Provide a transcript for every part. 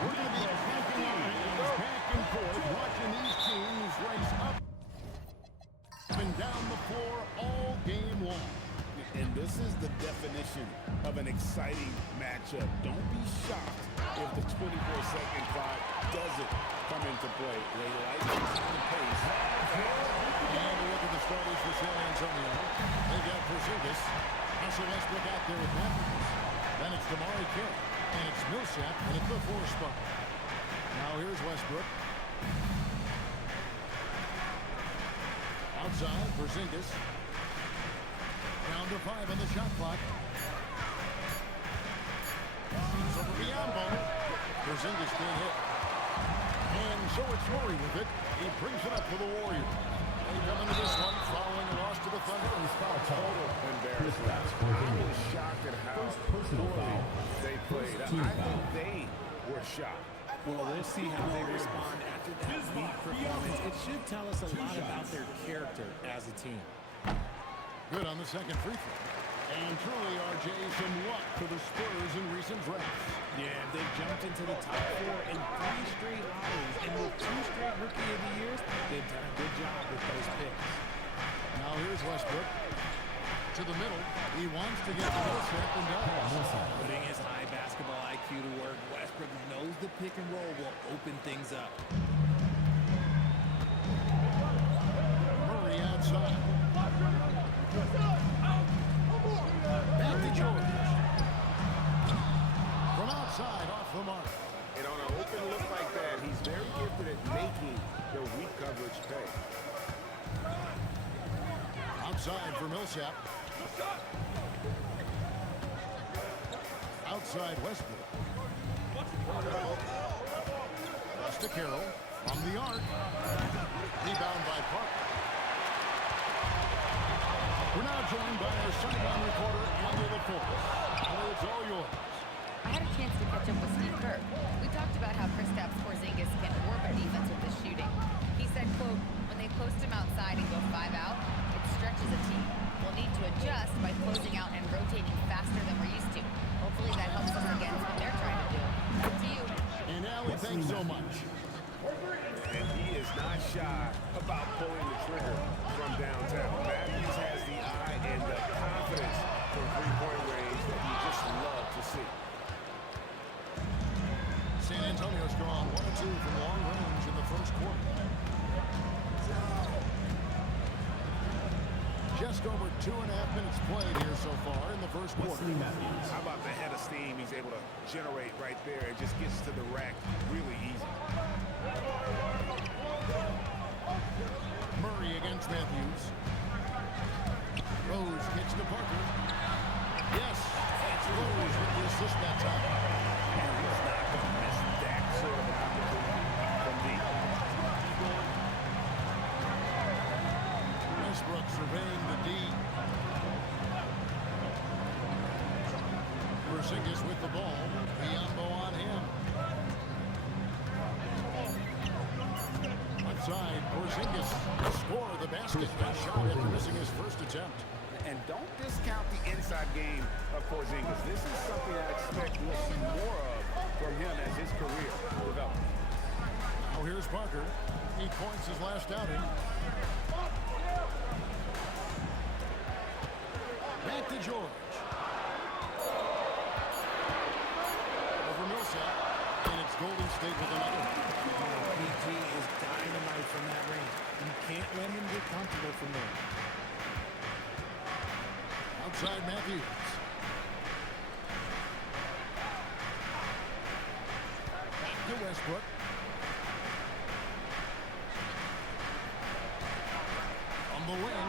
We're going to be cranking our hands back and forth, watching these teams race up and down the floor all game long. And this is the definition of an exciting matchup. Don't be shocked if the 24-second clock doesn't come into play. They like the pace. And a look at the starters for San Antonio. They got Porzingis, Russell Westbrook out there with Matthews. Then it's Damari Carey, and it's Millsap, and it's the 4 spot. Now here's Westbrook. Outside, Porzingis. Down to 5 on the shot clock. It's over Biombo. Porzingis can't hit. And so it's Murray with it. He brings it up for the Warriors. They come into this one following a loss to the Thunder. Total embarrassment. I was shocked at how poorly they played. I think they were shocked. Well, we'll see how they respond after that weak performance. It should tell us a lot about their character as a team. Good on the second free throw. And truly, RJ, some luck for the Spurs in recent drafts. Yeah, they've jumped into the top 4 in 3 straight lotteries. And with 2 straight Rookie of the Years, they've done a good job with those picks. Now here's Westbrook. To the middle. He wants to get the Millsap and does. Putting his high basketball IQ to work, Westbrook knows the pick and roll will open things up. Murray outside. Back to George. From outside, off the mark. And on an open look like that, he's very gifted at making the weak coverage pay. Outside for Millsap. Outside Westbrook. Pass to Carroll. From the arc. Rebound by Parker. We're now joined by our sideline reporter, Andy LaForce. It's all yours. I had a chance to catch up with Steve Kerr. We talked about how Kristaps Porzingis can warp a defense with his shooting. He said, quote, when they post him outside and go 5 out, it stretches a team. We'll need to adjust by closing out and rotating faster than we're used to. Hopefully that helps us against what they're trying to do. Up to you. And Allie, thanks so much. And he is not shy about pulling the trigger from downtown. Matthews has the eye and the confidence from three-point range that you just love to see. San Antonio's drawn 1 of 2 from long range in the first quarter. Just over 2.5 minutes played here so far in the first quarter. How about the head of steam he's able to generate right there? It just gets to the rack really easy. Murray against Matthews. Rose gets to Parker. Yes, it's Rose with the assist that time. And he's not going to miss that sort of an opportunity from deep. Westbrook surveying the D. Porzingis with the ball. Biombo on him. Outside, Porzingis will score the basket. That shot after missing his first attempt. And don't discount the inside game of Porzingis. This is something I expect we'll see more of from him as his career develops. Now here's Parker. He points his last outing. Back to George. Over Millsap. And it's Golden State with another. PG is dynamite from that range. You can't let him get comfortable from there. Outside Matthews. Back to Westbrook. On the wing.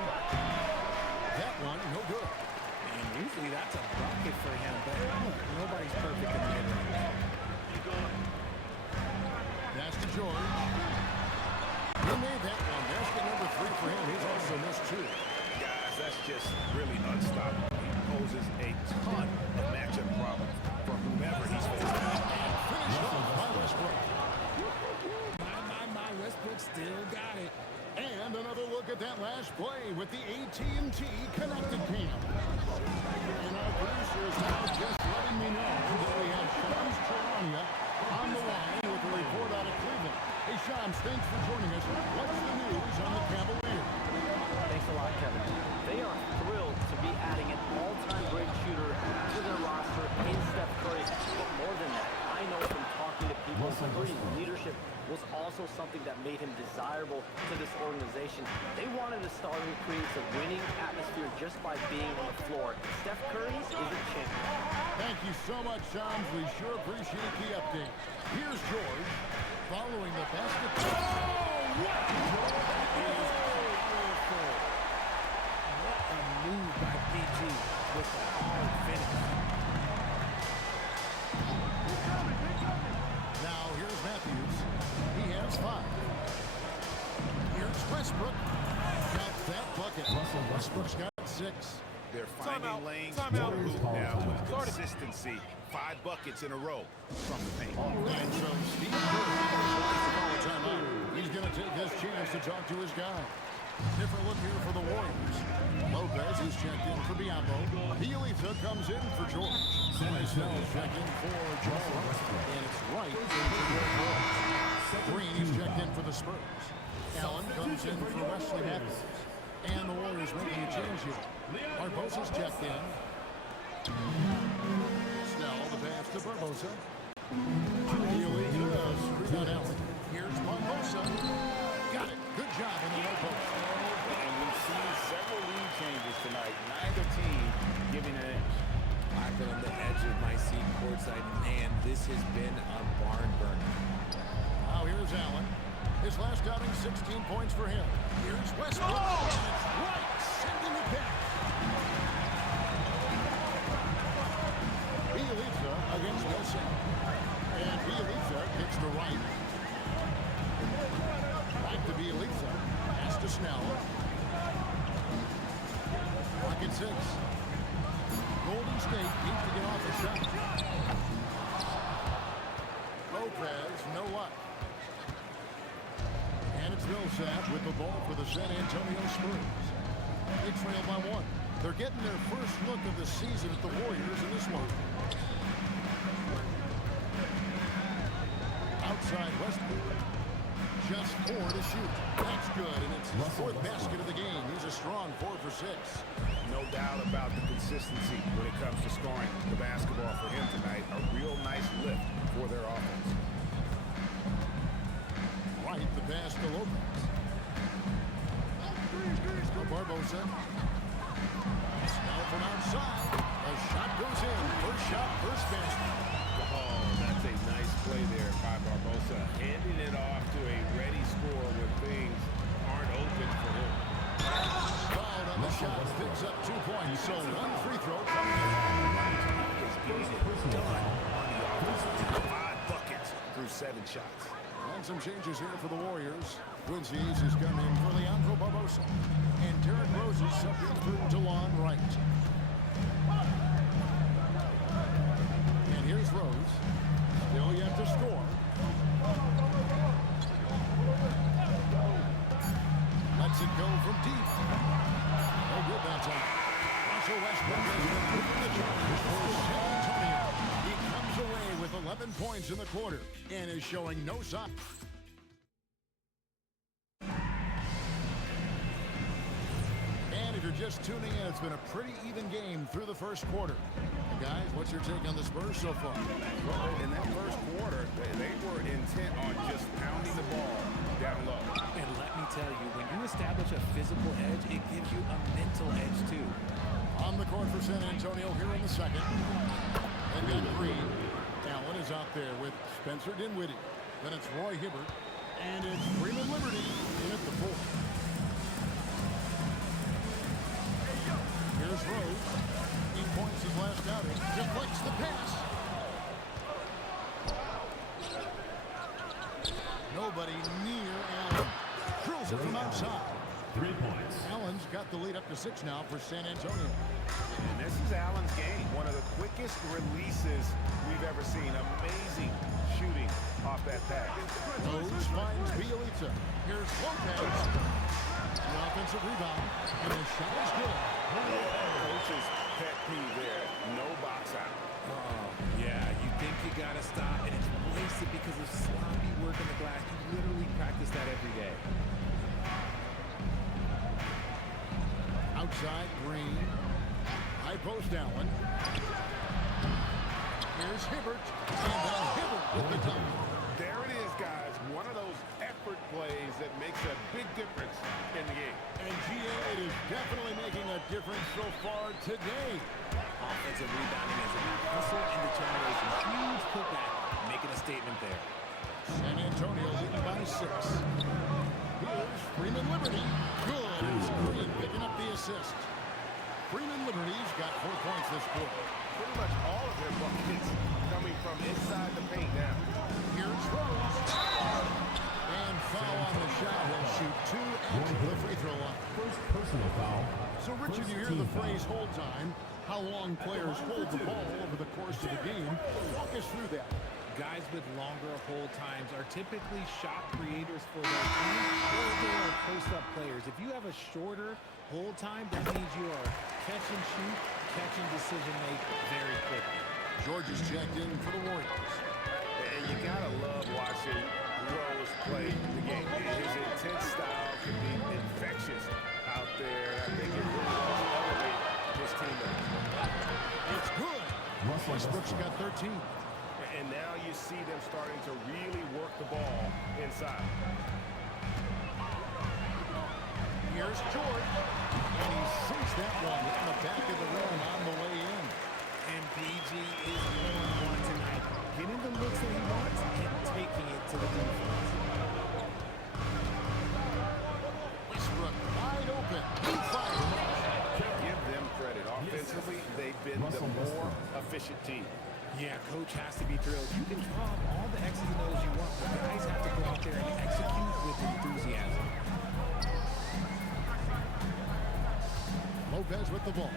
That one, no good. And usually that's a bucket for him, but nobody's perfect in the mid-range. Pass to George. He made that one. Basket number 3 for him. He's also missed 2. Guys, that's just really unstoppable. He poses a ton of matchup problems for whomever he's facing. And finished off by Westbrook. My, Westbrook still got it. And another look at that last play with the AT&T connected cam. And our producer is now just letting me know that we have Shams Charania on the line Curry's leadership was also something that made him desirable to this organization. They wanted a star who creates a winning atmosphere just by being on the floor. Steph Curry is a champion. Thank you so much, Shams. We sure appreciate the update. Here's George following the basket. Oh, what? George is powerful. What a move by PG with a hard finish. Now here's Matthews. He has 5. Here's Westbrook. Got that bucket. Westbrook's got 6. They're finding lanes to the hoop now with consistency. 5 buckets in a row from the paint. And so Steve Kerr decides to call a timeout. He's going to take this chance to talk to his guy. Different look here for the Warriors. Lopez is checked in for Biombo. Bielitsa comes in for George. Snell checked in for Jamal. And it's Wright in for George. Green is checked in for the Spurs. Allen comes in for Wesley Matthews. And the Warriors making a change here. Barbosa's checked in. Snell, the pass to Barbosa. Bielitsa screwed on Allen. Here's Barbosa. Got it. Good job in the low post. And we've seen several lead changes tonight. Neither team giving an edge. I've been on the edge of my seat courtside. Man, this has been a barn burner. Now here's Allen. His last outing, 16 points for him. Here's Westbrook. And it's Wright sending it back. Bielitsa against Wilson. And Bielitsa gets the right. Back to Bielitsa. Pass to Snell. Pocket 6. Golden State needs to get off the shot. Lopez, no luck. And it's Millsap with the ball for the San Antonio Spurs. They trail by 1. They're getting their first look of the season at the Warriors in this one. Outside Westbrook. Just 4 to shoot. That's good, and it's his 4th basket of the game. He's a strong 4 for 6. No doubt about the consistency when it comes to scoring the basketball for him tonight. A real nice lift for their offense. Right, the pass to Lopez. To Barbosa. Snell from outside. A shot goes in. First shot, first basket. Oh, that's a nice play there by Barbosa. Handing it off to a ready scorer when things aren't open for him. Fouled on the shot. Picks up 2 points. So 1 free throw coming in. Is getting it done on the offense. 5 buckets through 7 shots. And some changes here for the Warriors. Quincy's has come in for Leandro Barbosa. And Derrick Rose is subbing for DeLon Wright. And here's Rose. Still yet to score. Lets it go from deep. No good that time. Russell Westbrook has been putting the charge for San Antonio. He comes away with 11 points in the quarter and is showing no sign. And if you're just tuning in, it's been a pretty even game through the first quarter. Guys, what's your take on the Spurs so far? Well, in that first quarter, they were intent on just pounding the ball down low. And let me tell you, when you establish a physical edge, it gives you a mental edge too. On the court for San Antonio here in the second. They've got Green. Allen is out there with Spencer Dinwiddie. Then it's Roy Hibbert. And it's Freeman Liberty in at the 4th. Here's Rose. He points his last outing. Deflects the pass. Nobody near Allen. Drills it from outside. 3 points. Allen's got the lead up to 6 now for San Antonio. And this is Allen's game. One of the quickest releases we've ever seen. Amazing shooting off that pass. Rose finds Bielitsa. Here's Lopez. The offensive rebound. And the shot is good. Coach's pet peeve there. No box out. Oh, yeah, you think you got to stop, and it's wasted because of sloppy work on the glass. You literally practice that every day. Outside, Green. High post, Allen. Here's Hibbert. And then Hibbert with the dunk. There it today. Offensive rebounding is about hustle and determination. Huge putback, making a statement there. San Antonio leading by 6. Here's Freeman Liberty. Good. It's Green picking up the assist. Freeman Liberty's got 4 points this quarter. Pretty much all of their buckets coming from inside the paint now. Here's Rose. And foul on the shot. He'll shoot 2 at the free throw line. First personal foul. So, Richard, you hear the phrase hold time. How long players hold the ball over the course of the game. Walk us through that. Guys with longer hold times are typically shot creators for their team, or they are post-up players. If you have a shorter hold time, that means you are catch and shoot, catch and decision make very quickly. George is checked in for the Warriors. And you gotta love watching Rose play the game. His intense style can be infectious out there. I think it really does elevate his team. It's good. Westbrook's got 13. And now you see them starting to really work the ball inside. Here's George. And he sinks that one in the back of the rim on the way in. And PG is on one tonight, getting the looks that he wants and taking it to the defense. Westbrook wide open. He fires. Give them credit. Offensively, they've been the more efficient team. Yeah, coach has to be thrilled. You can draw up all the X's and O's you want, but guys have to go out there and execute with enthusiasm. Lopez with the ball.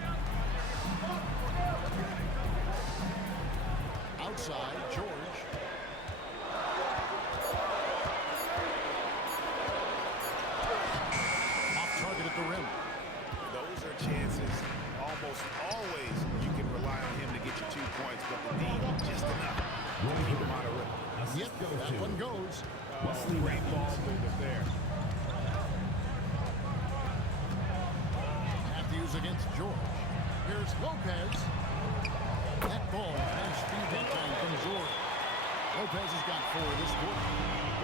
Outside, George. Off target at the rim. Those are chances. Almost always you can rely on him to get you 2 points, but the need just enough to keep him out of rhythm. Yep, that one goes. Great ball movement there. Matthews against George. Here's Lopez. That ball has speed that time from George. Lopez has got 4 this quarter.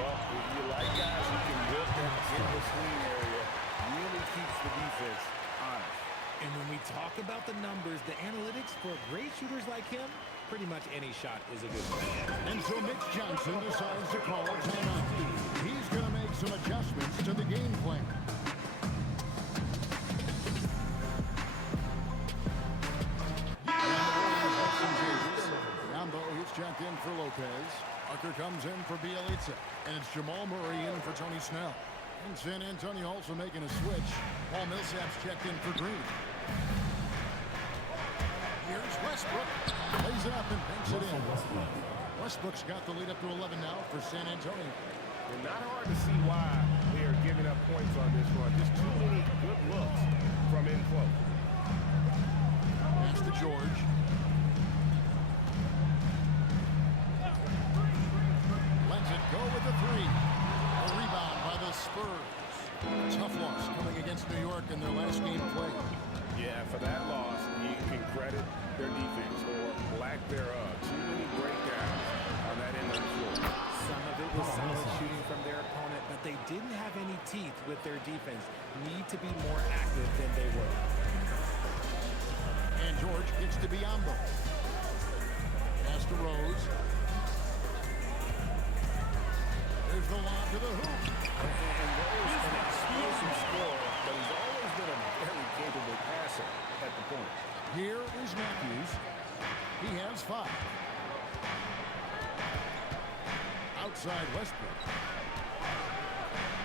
Well, if you like guys who can work that in the swing area, really keeps the defense honest. And when we talk about the numbers, the analytics for great shooters like him, pretty much any shot is a good one. And so Mitch Johnson decides to call a timeout. He's going to make some adjustments to the game plan. Rambo, he's checked in for Lopez. Parker comes in for Bielitsa. And it's Jamal Murray in for Tony Snell. And San Antonio also making a switch. Paul Millsap's checked in for Green. Here's Westbrook. Lays it up and banks it in. Westbrook's got the lead up to 11 now for San Antonio. And not hard to see why they are giving up points on this run. Just too many good looks from in close. Pass to George. Lets it go with the 3. A rebound by the Spurs. Tough loss coming against New York in their last game played. Yeah, for that loss, you can credit their defense or lack thereof. Too many breakdowns on that end of the floor. Some of it was solid shooting from their opponent, but they didn't have any teeth with their defense. Need to be more active than they were. And George gets to Biombo. Pass to Rose. There's the lob to the hoop. And Rose is an explosive scorer, but he's always been a very capable passer at the point. Here is Matthews. He has 5. Outside Westbrook.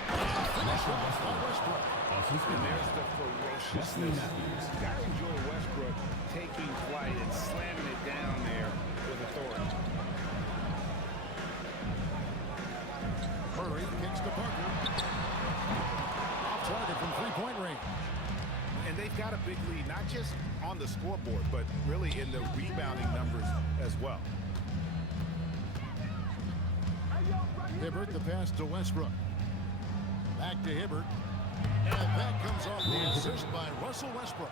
Finish off by Westbrook. And there's the ferociousness. Gotta enjoy Westbrook taking flight and slamming it down there with authority. Murray kicks to Parker. Off target from 3-point range. And they've got a big lead, not just on the scoreboard, but really in the rebounding numbers as well. Hibbert, the pass to Westbrook. Back to Hibbert. And that comes off the assist by Russell Westbrook.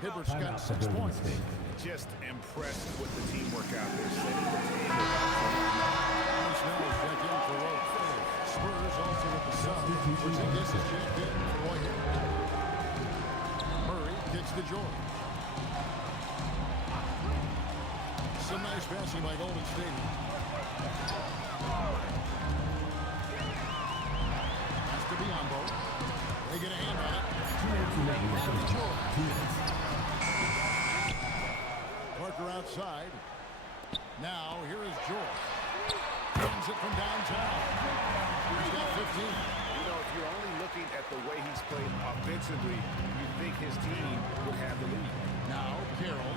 Hibbert's got 6 points. Just impressed with the teamwork out there. Setting the table. Snell is checked in for Rose. Spurs also with the sub. Porzingis is checked in for Roy Hibbert. Murray kicks to George. Some nice passing by Golden State. Has to be on both. They get a hand on it. Parker outside. Now, here is George. Runs it from downtown. He's got 15. You know, if you're only looking at the way he's played offensively, you'd think his team would have the lead. Now, Carroll.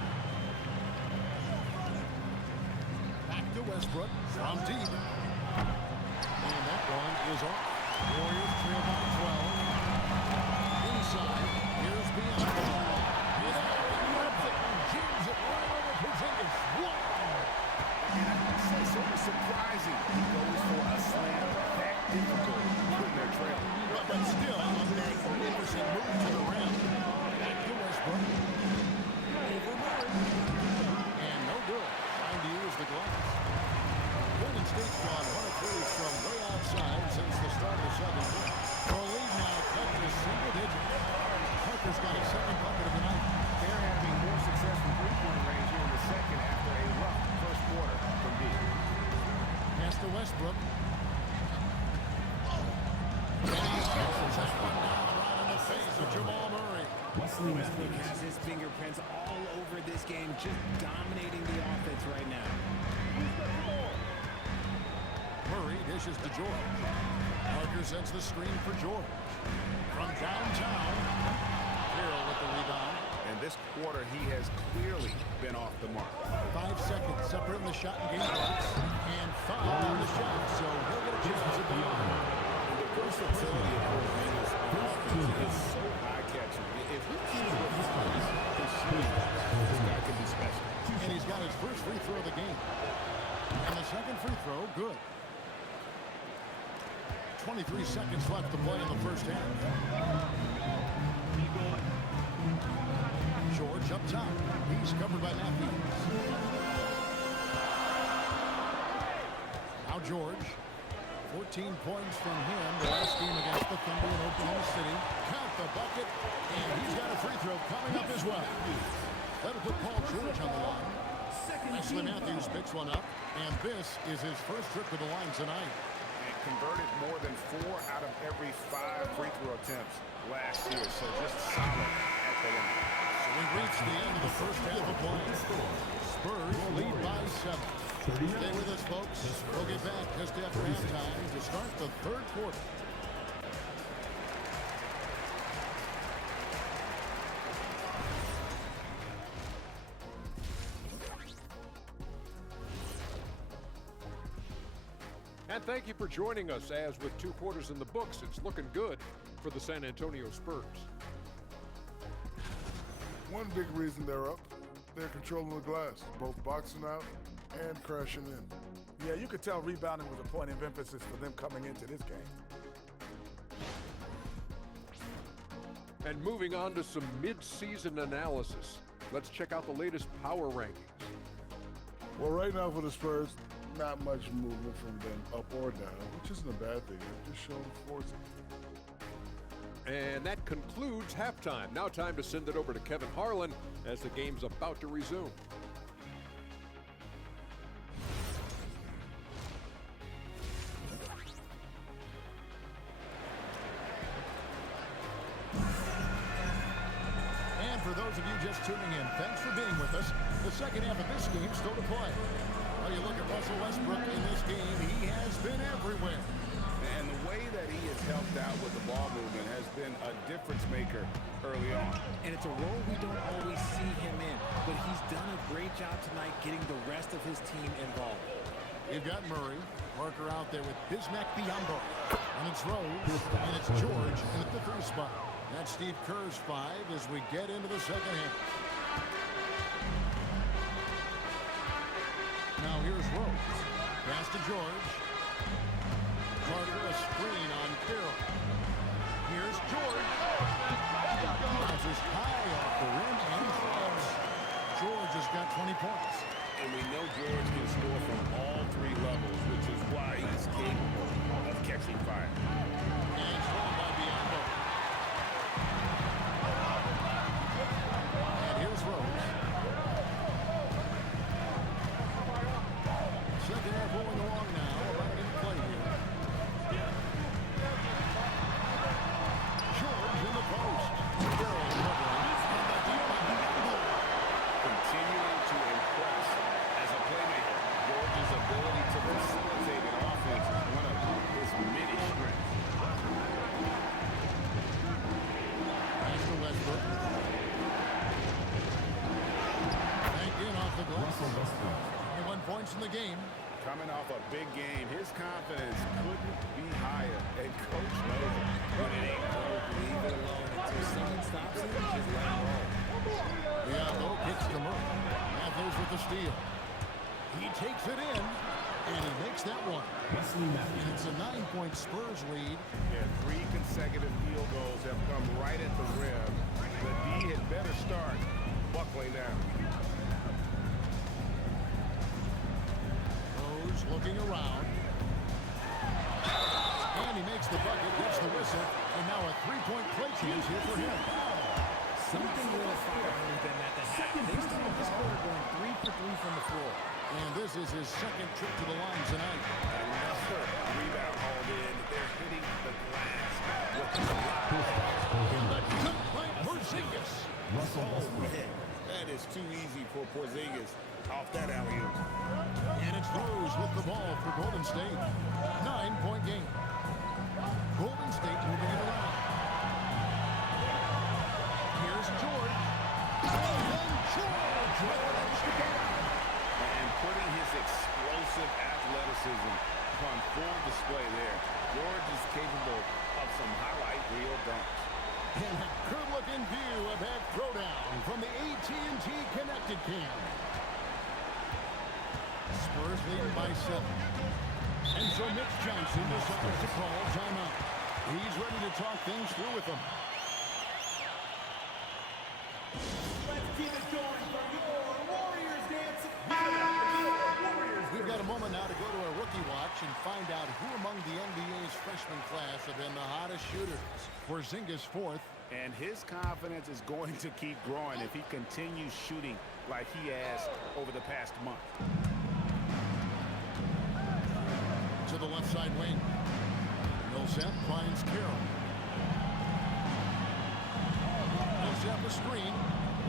Back to Westbrook from deep. And that one is off. Warriors trail by 12. Inside. Here's Bianco. Jams it right over Porzingis. Wow! It's sort of surprising he goes for a slam that difficult when they're trailing. But still, a magnificent move to the rim. Back to Westbrook. And no good. Trying to use the glass. Golden State's gone 1 of 3 from way outside since the start of the second quarter. The lead now cut to single digits. Parker's got his second bucket of the night. They're having more success from three-point range here in the second after a rough first quarter from deep. Pass to Westbrook. And he throws that one down right in the face of Jamal Murray. Westbrook has his fingerprints all over this game, just dominating the offense right now. Murray dishes to George. Parker sets the screen for George. From downtown, Carroll with the rebound. And this quarter, he has clearly been off the mark. 5 seconds separating the shot and game clocks. And 5 on the shot, so he'll get a chance at the line. The versatility of Porzingis is so eye-catching. If he keeps what he's playing, this guy could be special. And he's got his first free throw of the game. And the second free throw, good. 23 seconds left to play in the first half. George up top. He's covered by Matthews. Now George. 14 points from him the last game against the Thunder in Oklahoma City. Count the bucket, and he's got a free throw coming up as well. That'll put Paul George on the line. Wesley Matthews picks one up, and this is his first trip to the line tonight. And converted more than 4 out of every 5 free throw attempts last year, so just solid at the line. So we reached the end of the first half of play. Spurs lead by 7. Stay with us, folks. We'll get back just after halftime to start the third quarter. And thank you for joining us, as with 2 quarters in the books, it's looking good for the San Antonio Spurs. One big reason they're up, they're controlling the glass, both boxing out and crashing in. Yeah, you could tell rebounding was a point of emphasis for them coming into this game. And moving on to some mid-season analysis, let's check out the latest power rankings. Well, right now for the Spurs, not much movement from them up or down, which isn't a bad thing. They're just showing force. And that concludes halftime. Now time to send it over to Kevin Harlan as the game's about to resume. And for those of you just tuning in, thanks for being with us. The second half of this game still to play. Well, you look at Russell Westbrook in this game, he has been everywhere. And the way that he has helped out with the ball movement has been a difference maker early on. And it's a role we don't always see him in, but he's done a great job tonight getting the rest of his team involved. You've got Murray, Parker out there with Bismack Biyombo. And it's Rose, and it's George in the 3 spot. That's Steve Kerr's 5 as we get into the second half. Now here's Rose. Pass to George. Parker a screen on Carroll. Here's George. Bounces high off the rim and drops. George has got 20 points. And we know George can score from all 3 levels, which is why he's capable of catching fire. And thrown by Biyombo. And here's Rose. game. His confidence couldn't be higher. And Coach knows it. When it ain't broke, leave it alone until someone stops it. Just let it roll. Bianco kicks to Murray. Matthews with the steal. He takes it in, and he makes that one. And it's a 9-point Spurs lead. Yeah, 3 consecutive field goals have come right at the rim. The D had better start buckling down. Rose looking around. And he makes the bucket, gets the whistle, and now a 3-point play chance here for him. Something a little fire under them at the half. They started this quarter going 3 for 3 from the floor. And this is his second trip to the line tonight. Another rebound hauled in. They're hitting the glass with the block. In the cut by Porzingis. Oh, man. That is too easy for Porzingis off that alley-oop. And it's Rose with the ball for Golden State. 9-point game. Golden State moving it around. Here's George. And then George with an extra down. And putting his explosive athleticism on full display there. George is capable of some highlight reel dunks. And a good-looking view of that throwdown from the AT&T Connected Cam. Spurs leading by 7. And so Mitch Johnson decides to call timeout. He's ready to talk things through with them. Let's keep it going for your Warriors dancing. We've got a moment now to go to a rookie watch and find out who among the NBA's freshman class have been the hottest shooters. Porzingis 4th. And his confidence is going to keep growing if he continues shooting like he has over the past month. To the left side wing. Millsap finds Carroll. Millsap a screen.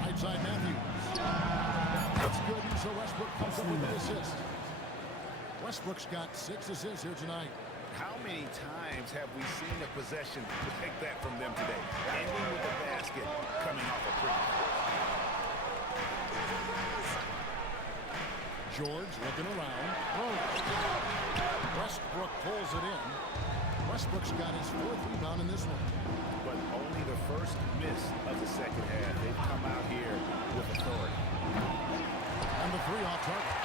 Right side Matthews. That's good, and so Westbrook comes up with an assist. Westbrook's got 6 assists here tonight. How many times have we seen a possession like that from them today? Ending with a basket coming off a pretty. George looking around. Westbrook pulls it in. Westbrook's got his 4th rebound in this one. But only the first miss of the second half. They've come out here with authority. And the 3 off target.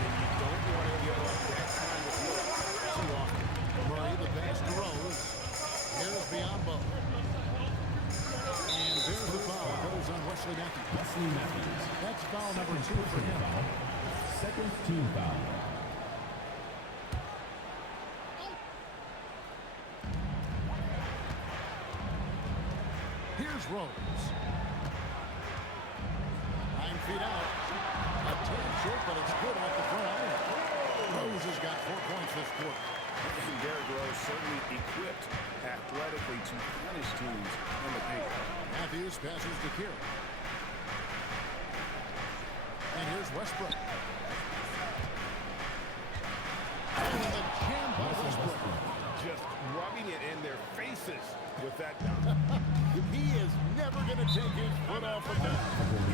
And you don't want to give up that kind of look too often. Murray, the pass to Rose. Here's Biombo. And there's the foul. Goes on Wesley Matthews. That's foul number 2 for him. Second team foul. Here's Rose. 9 feet out. A tad short, but it's good off the front iron. Rose has got 4 points this quarter. And Derrick Rose certainly equipped athletically to punish teams in the paint. Matthews passes to Carroll. And here's Westbrook. And the jam by Westbrook. Just rubbing it in their faces with that. He is never going to take his foot off the gun.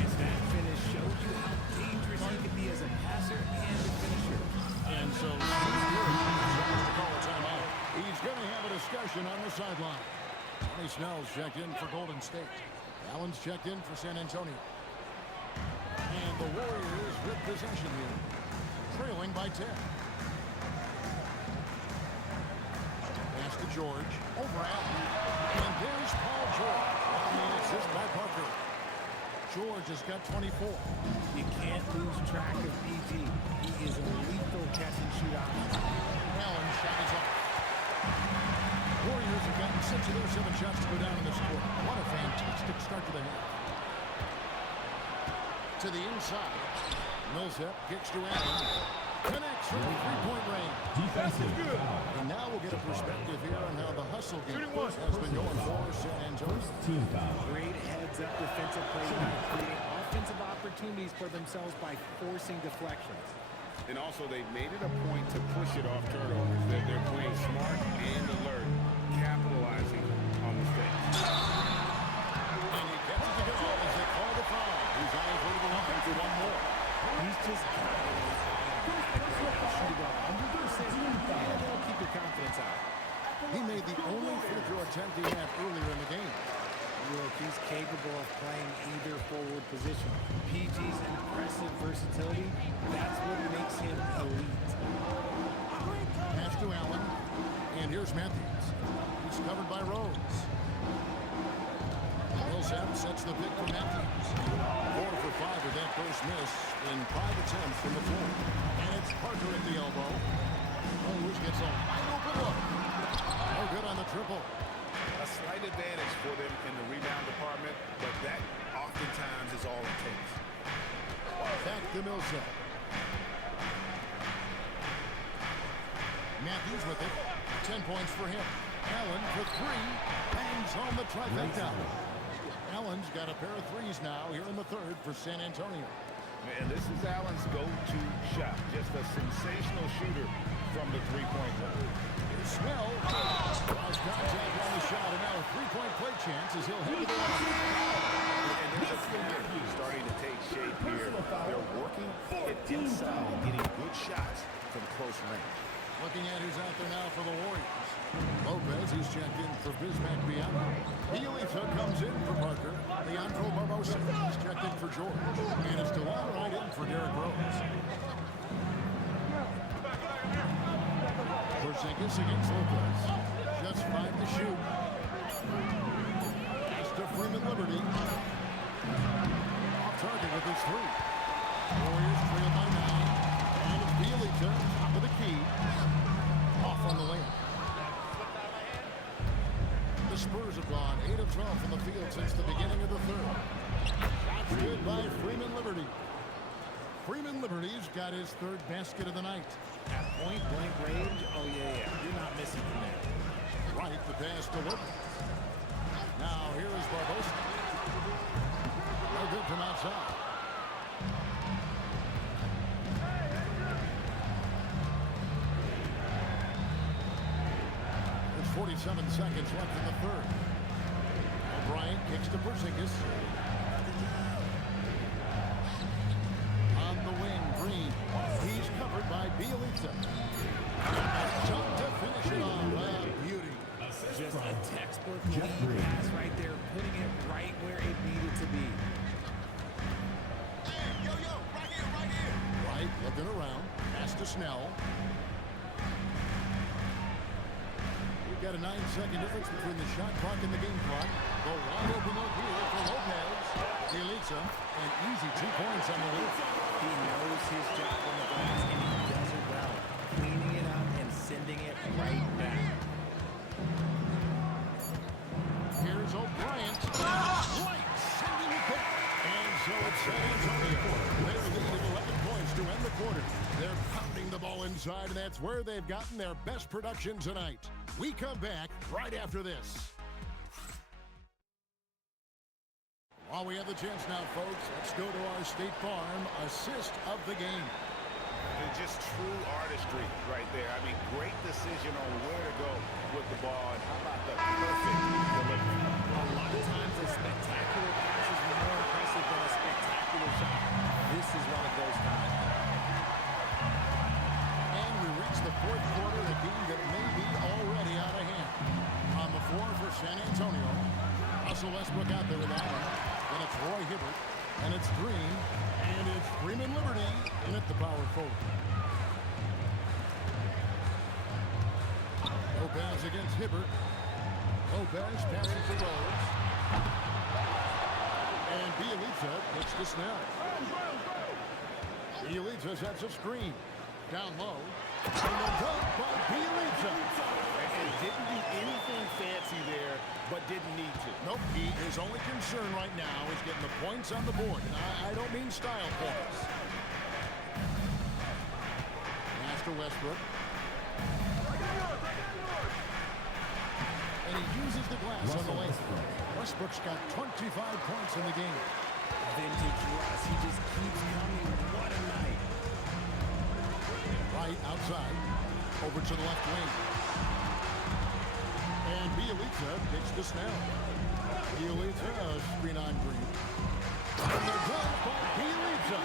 His that finish shows you how dangerous he can be as a passer and a finisher. And so Steve Kerr tries to call a timeout. He's going to have a discussion on the sideline. Tony Snell's checked in for Golden State. Allen's checked in for San Antonio. And the Warriors with possession here, trailing by 10. Pass to George. Over Allen. And there's Paul George. And the assist by Parker. George has got 24. You can't lose track of PG. He is a lethal catch-and-shoot option. Allen shot is off. Warriors have gotten 6 of their 7 shots to go down in this quarter. What a fantastic start to the half. To the inside. Millsap kicks to Allen. Connects from the 3-point range. Defensive foul. And now we'll get a perspective here on how the hustle game has been going for San Antonio. First team foul. Great heads-up defensive play tonight, creating offensive opportunities for themselves by forcing deflections. And also, they've made it a point to push it off turnovers. They're playing smart and alert, capitalizing on mistakes. And he gets it to go as they call the foul. He's on his way to the line for one more. He's just got it in his eye. Shoot about 100%, and they'll keep your confidence out. He made the only free throw attempt he had earlier in the game. Look, he's capable of playing either forward position. PG's impressive versatility, that's what makes him elite. Pass to Allen. And here's Matthews. He's covered by Rose. Millsap sets the pick for Matthews. 4 for 5 with that first miss in 5 attempts from the floor. And it's Parker at the elbow. Rose gets a wide open look. No good on the triple. A slight advantage for them in the rebound department, but that oftentimes is all it takes. Back to Millsap. Matthews with it. 10 points for him. Allen for 3. Bangs home the trifecta. Allen's got a pair of threes now here in the third for San Antonio. Man, this is Allen's go-to shot. Just a sensational shooter from the three-point line. Here's Snell. Draws contact on the shot, and now a three-point play chance as he'll head to the line. And there's a pattern starting to take shape here. They're working it inside and getting good shots from close range. Looking at who's out there now for the Warriors. Lopez, he's checked in for Bismack Biyama. Bielitsa comes in for Parker. Leandro Barbosa, he's checked in for George. And it's DeLon right in for Derrick Rose. Porzingis against Lopez. Just 5 to shoot. Pass to Freeman Liberty. Off target with his 3. Warriors trail by 9. And it's Bielitsa, top of the key. Off on the layup. The Spurs have gone 8 of 12 from the field since the beginning of the third. Shots good by Freeman Liberty. Freeman Liberty's got his third basket of the night. At point-blank range, oh yeah, you're not missing from there. Right, the pass to Lopez. Now here is Barbosa. No good from outside. There's 47 seconds left in the third. O'Brien kicks to Porzingis. On the wing, Green. He's covered by Bielitsa. Jump to finish it off. Beauty. Just a textbook lead pass right there, putting it right where it needed to be. Right, looking around. Pass to Snell. We've got a 9-second difference between the shot clock and the game clock. The wide open look here for Lopez. Bielitsa, and easy 2 points on the lead. He knows his job on the glass, and he does it well. Cleaning it up and sending it right back. Here's O'Brien. Right, sending it back. And so it's San Antonio. Their lead of 11 points to end the quarter. They're pounding the ball inside, and that's where they've gotten their best production tonight. We come back right after this. While we have the chance now, folks, let's go to our State Farm assist of the game. And just true artistry right there. I mean, great decision on where to go with the ball. And how about the perfect delivery? A lot of times a spectacular pass is more impressive than a spectacular shot. This is one of those times. And we reach the fourth quarter of a game that may be already out of hand. On the floor for San Antonio, Russell Westbrook out there with that one. Then it's Roy Hibbert, and it's Green, and it's Freeman Liberty in at the power forward. Lopez against Hibbert. Lopez passing to Rose. And Bielitsa gets to Snell. Bielitsa sets a screen. Down low. And the dunk by Bielitsa. And didn't do anything fancy there, but didn't need to. Nope, his only concern right now is getting the points on the board. And I don't mean style points. Pass to Westbrook. And he uses the glass on the lane. Westbrook's got 25 points in the game. Vintage Russ, he just keeps coming. What a night. Right outside. Over to the left wing. And Bielitsa kicks to Snell. Bielitsa, screen on Green. And the dunk by Bielitsa.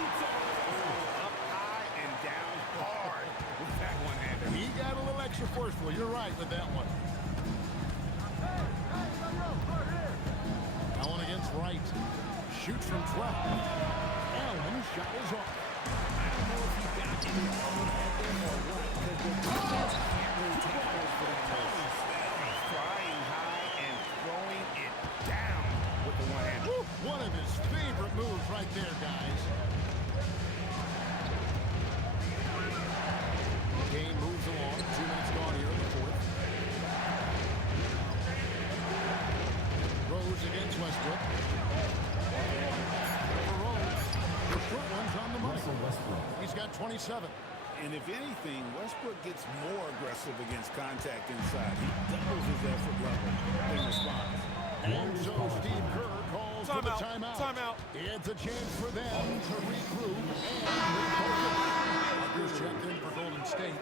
Up high and down hard with that one-hander. He got a little extra forceful. You're right with that one. Allen against Wright. Shoots from 12. Allen shot is off. I don't know if he got in his own head there or what, because the defense can't really take those for that miss. Flying high and throwing it down with the one-hander. One of his favorite moves right there, guys. Game moves along. 2 minutes gone here in the fourth. Rose against Westbrook. For Rose. The short one's on the money. He's got 27. And if anything, Westbrook gets more aggressive against contact inside. He doubles his effort level in response. And so Steve Kerr calls for the timeout. Timeout. It's a chance for them to regroup and refocus. Parker's checked in for Golden State.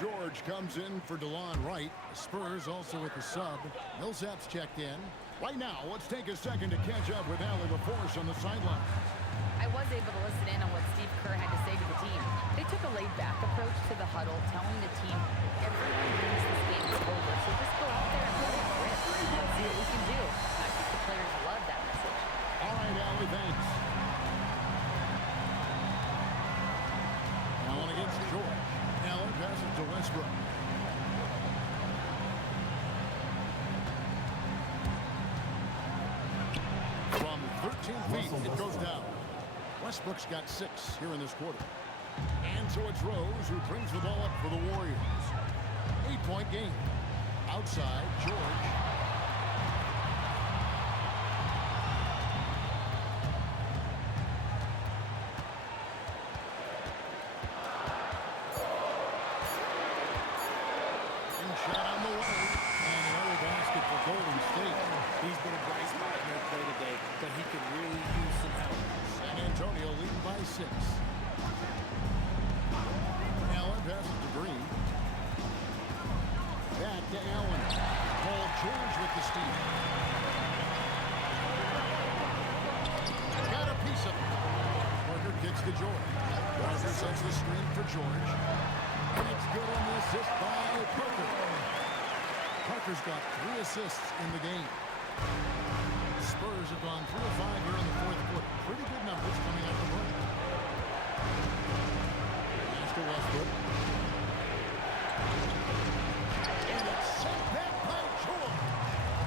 George comes in for DeLon Wright. Spurs also with the sub. Millsap's checked in. Right now, let's take a second to catch up with Allie LaForce on the sideline. I was able to listen in on what Steve Kerr had to say to the team. They took a laid-back approach to the huddle, telling the team, everyone thinks this game is over, so just go out there and let it rip. Let's see what we can do. I think the players love that message. All right, Allie, thanks. Allen against George. Allen passes to Westbrook. From 13 feet, it goes down. Westbrook's got 6 here in this quarter. And so it's Rose who brings the ball up for the Warriors. 8-point game. Outside, George. And shot on the way. And another basket for Golden State. He's been a bright spot in their play today, but he could really use some help. San Antonio leading by 6. Allen passes to Green. Back to Allen. Paul George with the steal. Got a piece of it. Parker kicks to George. Parker sets the screen for George. And it's good on the assist by Parker. Parker's got 3 assists in the game. Spurs have gone 3 of 5 here in the fourth quarter. Pretty good numbers coming out of the break. Pass to Westbrook. And it's sent back by George.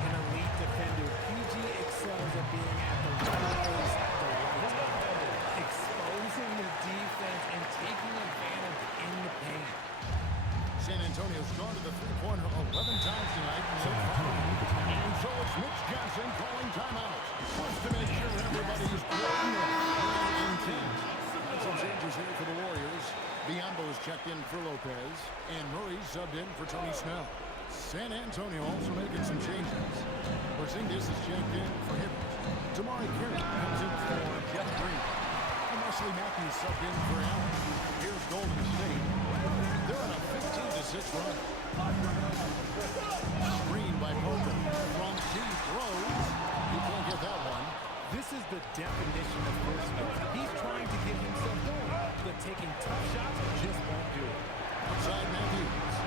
An elite defender, PG excels at being at the right place at the right time, exposing the defense and taking advantage in the paint. San Antonio's gone to the three-pointer 11 times tonight so far. And so it's Mitch Johnson calling timeout. Wants to make sure everybody's coordinated and intent. Some changes here for the Warriors. Biombo's checked in for Lopez. And Murray subbed in for Tony Snell. San Antonio also making some changes. Porzingis is checked in for Hibbert. Damari Carey comes in for Jeff Green. And Wesley Matthews subbed in for Allen. Here's Golden State. They're on a 15-6 run. Screen by Parker. From deep throws. He can't get that one. This is the definition of horseman. He's trying to get himself going, but taking tough shots just won't do it. Outside Matthews.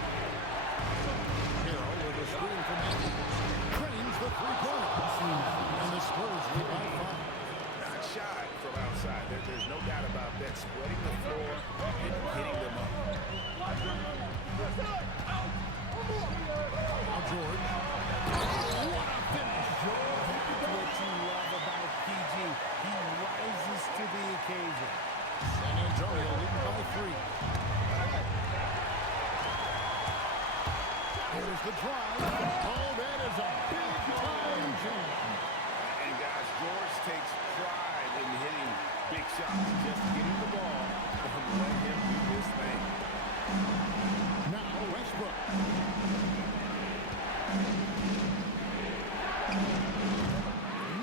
Carroll with a screen for Matthews. Cranes the three-pointer. And the Spurs lead by 5. Not shy from outside. There's no doubt about that. Spreading the floor and hitting them up. Now George. What a finish, George. What you love about PG, he rises to the occasion. San Antonio leading by 3. Here's the drive. Oh, that is a big-time jam. And guys, George takes pride in hitting big shots. Just getting the ball and let him do his thing. Now Westbrook.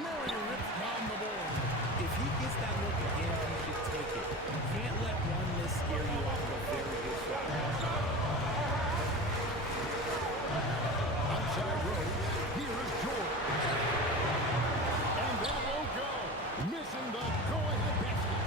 Murray rips down the board. If he gets that look again, he should take it. You can't let one miss scare you off of a very good shot. Outside Rose. Here is George. And that won't go. Missing the go-ahead basket.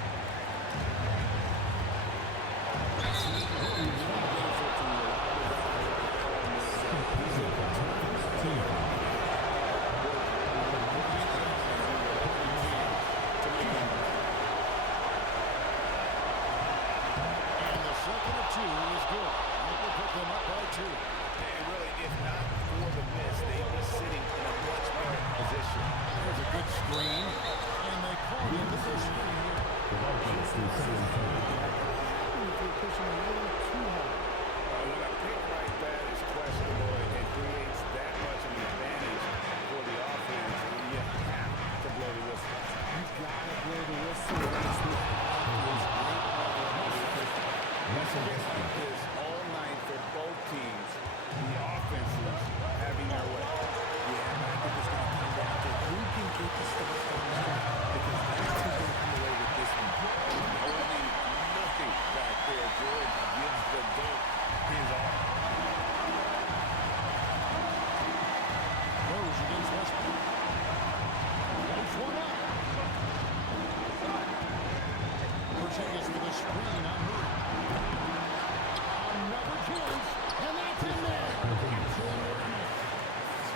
If you're pushing a little too hard. When a pick like that is questionable, it creates that much of an advantage for the offense. You have to blow the whistle. You gotta blow the whistle. That's the obvious great It's been like this all night for both teams. The offenses having their way. Yeah, but I think it's going to come down to who can get the stuff done because that's who's going to come away with this one. Holding nothing back there. George gives the dunk his all. Rose against Westbrook. Lights one up. Porzingis with a screen on Murray. Another chance, and that's in there.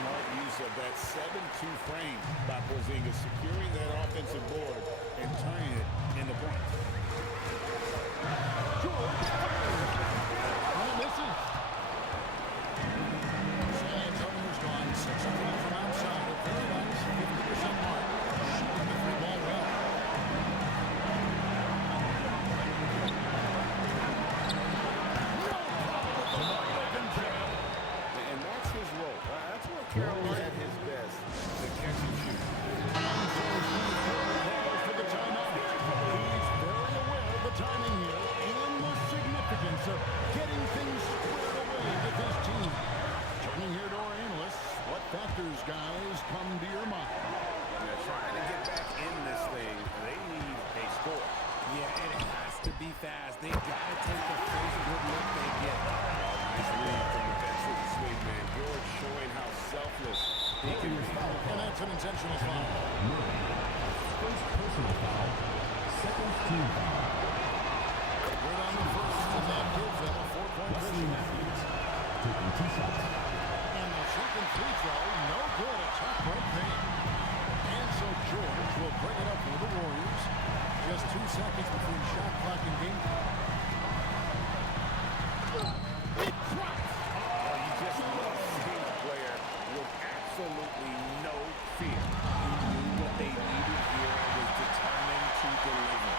Smart use of that 7-2 frame by Porzingis, securing that offensive board and turning it into points. George fires. And it misses. San Antonio's gone 6 of 3 from outside. A very nice 50% mark. Shooting the free ball well. And that's his role. That's where Carroll's at his best, the catch and shoot. For the timeout. He's very aware of the timing here and the significance of getting things squared away with his team. Turning here to our analysts, what factors, guys, come to your mind? They're trying to get back in this thing. They need a score. Yeah, and it has to be fast. They got to take the first good look they get. Nice lead from the bench with the swing man. George showing how selfless he can be. And that's an intentional foul. First personal foul. Second team foul. Right on the first, and that gives them a 4-point Wesley cushion. Matthews taking 2 shots. And the second free throw, no good. A tough break there. And so George will bring it up for the Warriors. Just 2 seconds between shot clock and game clock. It drops. Oh, you just love seeing a player with absolutely no fear. He knew what they needed here and was determined to deliver.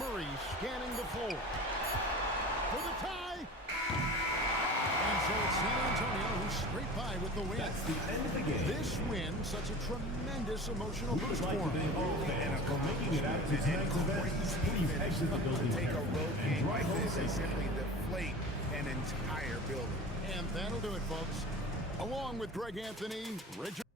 Murray scanning the floor. For the tie. And so it's San Antonio who's straight by with the win. That's the end of the game. This win, such a tremendous emotional We would boost like for to thank all him. fans for making it out to tonight's event. Please exit the building Take a road and game drive like home this and safely. simply deflate an entire building. And that'll do it, folks. Along with Greg Anthony, Richard